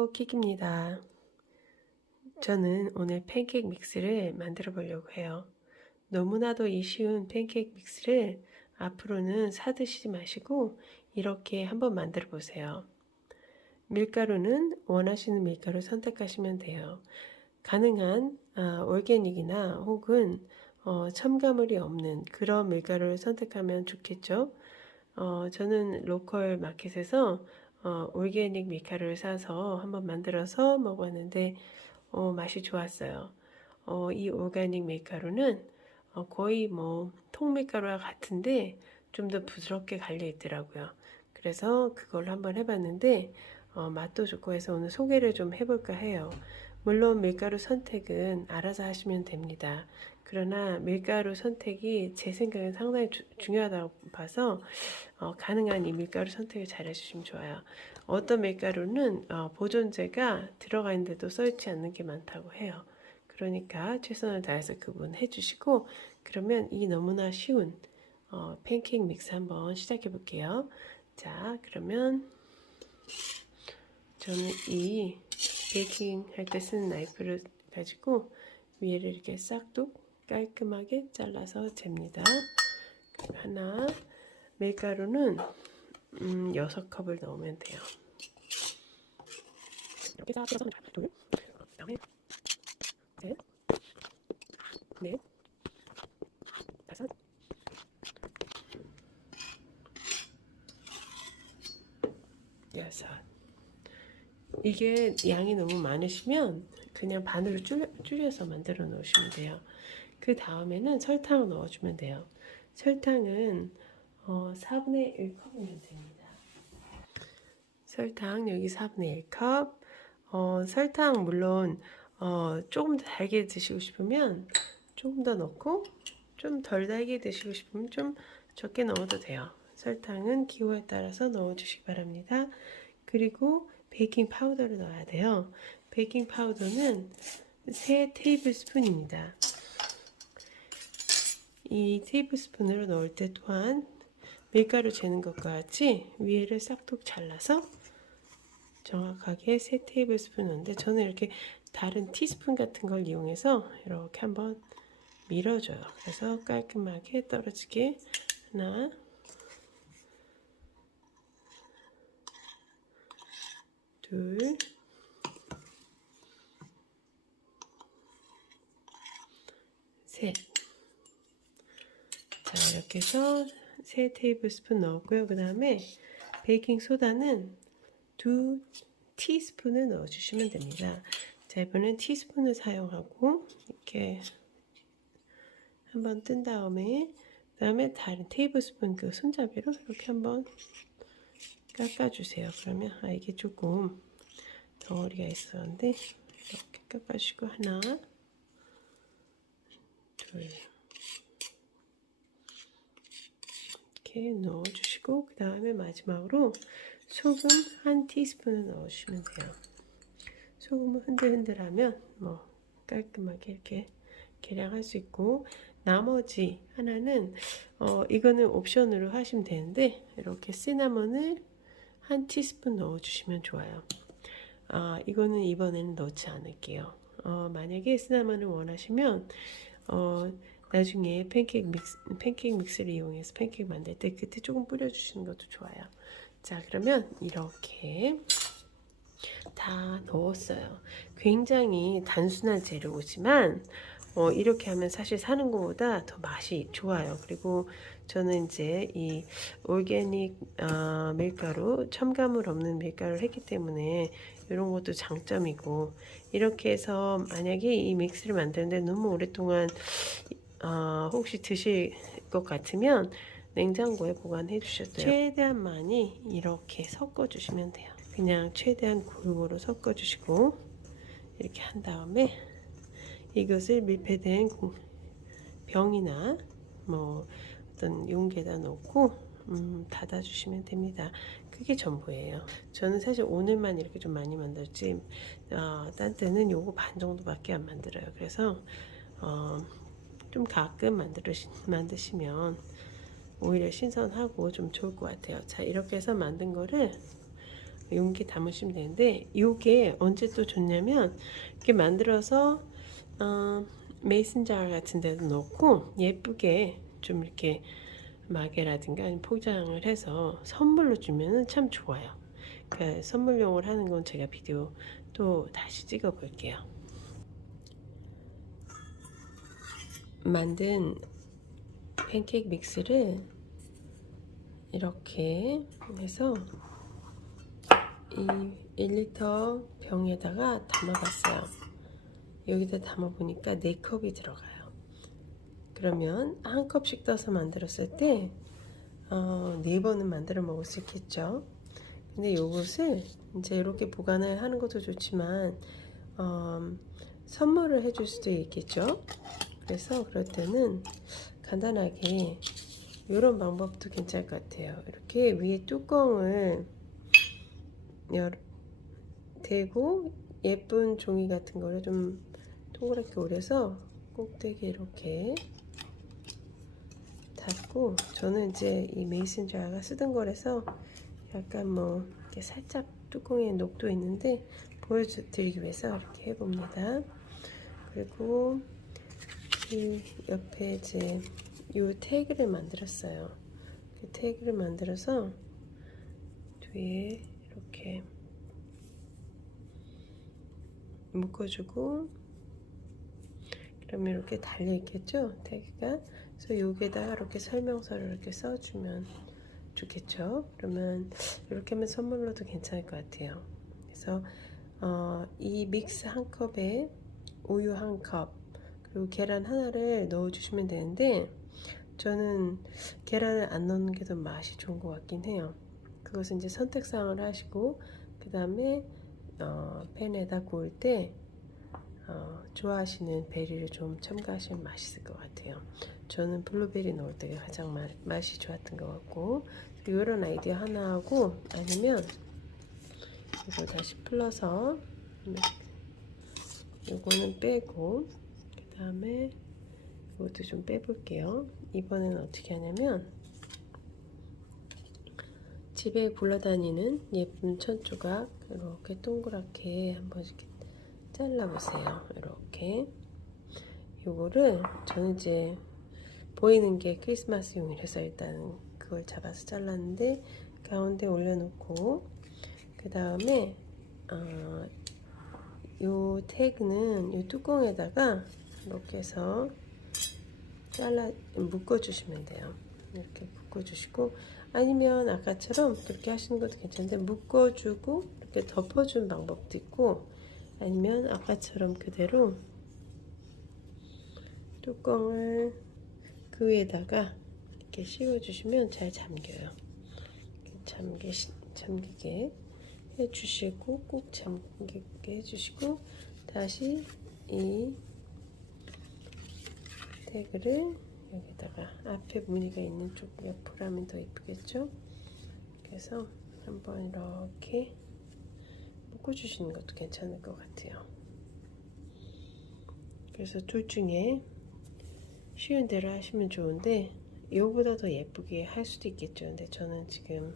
안녕하세요, 킥입니다. 저는 오늘 팬케이크 믹스를 만들어 보려고 해요. 너무나도 쉬운 팬케이크 믹스를 앞으로는 사 드시지 마시고 이렇게 한번 만들어 보세요. 밀가루는 원하시는 밀가루 선택하시면 돼요. 가능한 올게닉이나 혹은 첨가물이 없는 그런 밀가루를 선택하면 좋겠죠. 저는 로컬 마켓에서 올게닉 밀가루를 사서 한번 만들어서 먹었는데 맛이 좋았어요. 이 오가닉 밀가루는 거의 뭐 통밀가루와 같은데 좀 더 부드럽게 갈려 있더라고요. 그래서 그걸 한번 해봤는데 맛도 좋고 해서 오늘 소개를 좀 해볼까 해요. 물론 밀가루 선택은 알아서 하시면 됩니다. 그러나 밀가루 선택이 제 생각엔 상당히 중요하다고 봐서 가능한 이 밀가루 선택을 잘 해주시면 좋아요. 어떤 밀가루는 보존제가 들어가 있는데도 써있지 않는 게 많다고 해요. 그러니까 최선을 다해서 그 부분 해주시고, 그러면 이 너무나 쉬운 팬케이크 믹스 한번 시작해 볼게요. 자, 그러면 저는 이 베이킹 할 때 쓰는 나이프를 가지고 위에를 이렇게 싹둑 깔끔하게 잘라서 잽니다. 하나, 밀가루는 6컵을 넣으면 돼요. 이렇게 싹 풀어서 둘, 그다음에 셋, 넷, 다섯, 여섯. 이게 양이 너무 많으시면 그냥 반으로 줄여서 만들어 놓으시면 돼요. 그 다음에는 설탕을 넣어주면 돼요. 설탕은 4분의 1컵이면 됩니다. 설탕 여기 4분의 1컵. 설탕 물론 조금 더 달게 드시고 싶으면 조금 더 넣고, 좀 덜 달게 드시고 싶으면 좀 적게 넣어도 돼요. 설탕은 기호에 따라서 넣어주시기 바랍니다. 그리고 베이킹 파우더를 넣어야 돼요. 베이킹 파우더는 3 테이블 스푼입니다. 이 테이블 스푼으로 넣을 때 또한 밀가루 재는 것과 같이 위에를 싹둑 잘라서 정확하게 3 테이블 스푼 넣는데, 저는 이렇게 다른 티스푼 같은 걸 이용해서 이렇게 한번 밀어줘요. 그래서 깔끔하게 떨어지게 하나, 둘, 셋. 자, 이렇게 해서 3 테이블 스푼 넣었고요. 그 다음에 베이킹 소다는 2 티스푼을 넣어주시면 됩니다. 자, 이번엔 티스푼을 사용하고 이렇게 한번 뜬 다음에, 그 다음에 다른 테이블 스푼 그 손잡이로 이렇게 한번 깎아주세요. 그러면 이게 조금 덩어리가 있었는데 이렇게 깎아주시고 하나, 둘, 이렇게 넣어주시고, 그 다음에 마지막으로 소금 1 티스푼을 넣어주시면 돼요. 소금을 흔들흔들하면 뭐 깔끔하게 이렇게 계량할 수 있고, 나머지 하나는 이거는 옵션으로 하시면 되는데 이렇게 시나몬을 1 티스푼 넣어주시면 좋아요. 이거는 이번에는 넣지 않을게요. 만약에 시나몬을 원하시면 나중에 팬케이크 믹스를 이용해서 팬케이크 만들 때 그때 조금 뿌려주시는 것도 좋아요. 자, 그러면 이렇게 다 넣었어요. 굉장히 단순한 재료지만 이렇게 하면 사실 사는 것보다 더 맛이 좋아요. 그리고 저는 이제 이 올게닉 밀가루, 첨가물 없는 밀가루를 했기 때문에 이런 것도 장점이고, 이렇게 해서 만약에 이 믹스를 만드는데 너무 오랫동안 혹시 드실 것 같으면 냉장고에 보관해 주셔도 돼요. 최대한 많이 이렇게 섞어 주시면 돼요. 그냥 최대한 골고루 섞어 주시고, 이렇게 한 다음에 이것을 밀폐된 병이나 뭐 어떤 용기에다 넣고 닫아 주시면 됩니다. 그게 전부예요. 저는 사실 오늘만 이렇게 좀 많이 만들지 딴 때는 요거 반 정도밖에 안 만들어요. 그래서 좀 가끔 만드시면 오히려 신선하고 좀 좋을 것 같아요. 자, 이렇게 해서 만든 거를 용기 담으시면 되는데, 이게 언제 또 좋냐면 이렇게 만들어서 메이슨 जार 같은 데도 넣고 예쁘게 좀 이렇게 마개라든가 아니면 포장을 해서 선물로 주면은 참 좋아요. 그러니까 선물용을 하는 건 제가 비디오 또 다시 찍어 볼게요. 만든 팬케이크 믹스를 이렇게 해서 이 1리터 병에다가 담아봤어요. 여기다 담아보니까 4컵이 들어가요. 그러면 한 컵씩 떠서 만들었을 때 4번은 만들어 먹을 수 있겠죠. 근데 요것을 이제 이렇게 보관을 하는 것도 좋지만 선물을 해줄 수도 있겠죠. 그래서 그럴 때는 간단하게 이런 방법도 괜찮을 것 같아요. 이렇게 위에 뚜껑을 대고 예쁜 종이 같은 거를 좀 동그랗게 오려서 꼭대기 이렇게 닫고, 저는 이제 이 메이슨 자가 쓰던 거라서 약간 뭐 이렇게 살짝 뚜껑에 녹도 있는데 보여드리기 위해서 이렇게 해봅니다. 그리고 이 옆에 이제 이 태그를 만들었어요. 그 태그를 만들어서 뒤에 이렇게 묶어주고, 그러면 이렇게 달려 있겠죠, 태그가. 그래서 여기에다가 이렇게 설명서를 이렇게 써주면 좋겠죠. 그러면 이렇게 하면 선물로도 괜찮을 것 같아요. 그래서 이 믹스 한 컵에 우유 한 컵, 그리고 계란 하나를 넣어주시면 되는데, 저는 계란을 안 넣는 게 더 맛이 좋은 것 같긴 해요. 그것은 이제 선택사항을 하시고, 그 다음에 팬에다 구울 때 좋아하시는 베리를 좀 첨가하시면 맛있을 것 같아요. 저는 블루베리 넣을 때 가장 맛이 좋았던 것 같고, 이런 아이디어 하나 하고, 아니면 이거 다시 풀러서 이거는 빼고, 그 다음에 이것도 좀 빼볼게요. 이번에는 어떻게 하냐면 집에 굴러다니는 예쁜 천조각 이렇게 동그랗게 한번 이렇게 잘라보세요. 이렇게 요거를 저는 이제 보이는 게 크리스마스용이라서 일단 그걸 잡아서 잘랐는데, 가운데 올려놓고, 그 다음에 요 태그는 요 뚜껑에다가 이렇게 해서 묶어주시면 돼요. 이렇게 묶어주시고, 아니면 아까처럼 그렇게 하시는 것도 괜찮은데 묶어주고 이렇게 덮어주는 방법도 있고, 아니면 아까처럼 그대로 뚜껑을 그 위에다가 이렇게 씌워주시면 잘 잠겨요. 잠기게 해주시고, 꼭 잠기게 해주시고, 다시 이 태그를 여기다가 앞에 무늬가 있는 쪽 옆으로 하면 더 이쁘겠죠? 그래서 한번 이렇게 묶어주시는 것도 괜찮을 것 같아요. 그래서 둘 중에 쉬운 대로 하시면 좋은데, 이거보다 더 예쁘게 할 수도 있겠죠. 근데 저는 지금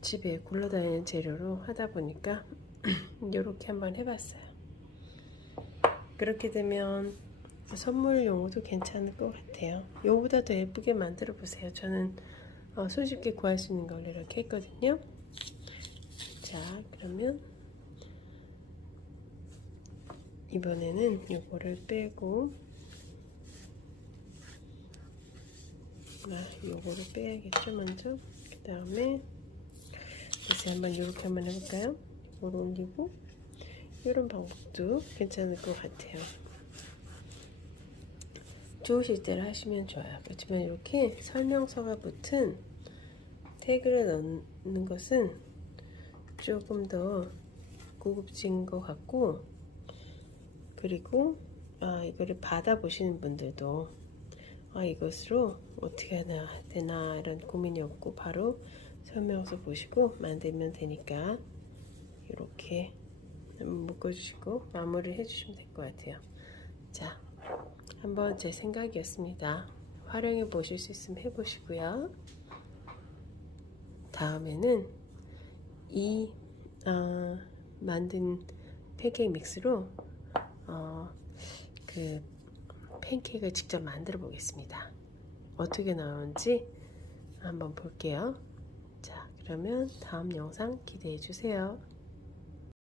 집에 굴러다니는 재료로 하다 보니까 이렇게 한번 해봤어요. 그렇게 되면 선물용으로도 괜찮을 것 같아요. 이거보다 더 예쁘게 만들어 보세요. 저는 손쉽게 구할 수 있는 걸로 이렇게 했거든요. 자, 그러면 이번에는 이거를 빼고, 요거를 빼야겠죠, 먼저. 그 다음에 다시 한번 이렇게 한번 해볼까요? 이걸 올리고, 이런 방법도 괜찮을 것 같아요. 좋으실 때를 하시면 좋아요. 그렇지만 이렇게 설명서가 붙은 태그를 넣는 것은 조금 더 고급진 것 같고, 그리고 이거를 받아보시는 분들도 이것으로 어떻게 해야 되나 이런 고민이 없고 바로 설명서 보시고 만들면 되니까 이렇게 묶어주시고 마무리를 해주시면 될 것 같아요. 자, 한번 제 생각이었습니다. 활용해 보실 수 있으면 해보시고요. 다음에는 이 만든 팬케이크 믹스로 그 팬케이크를 직접 만들어 보겠습니다. 어떻게 나오는지 한번 볼게요. 자, 그러면 다음 영상 기대해 주세요.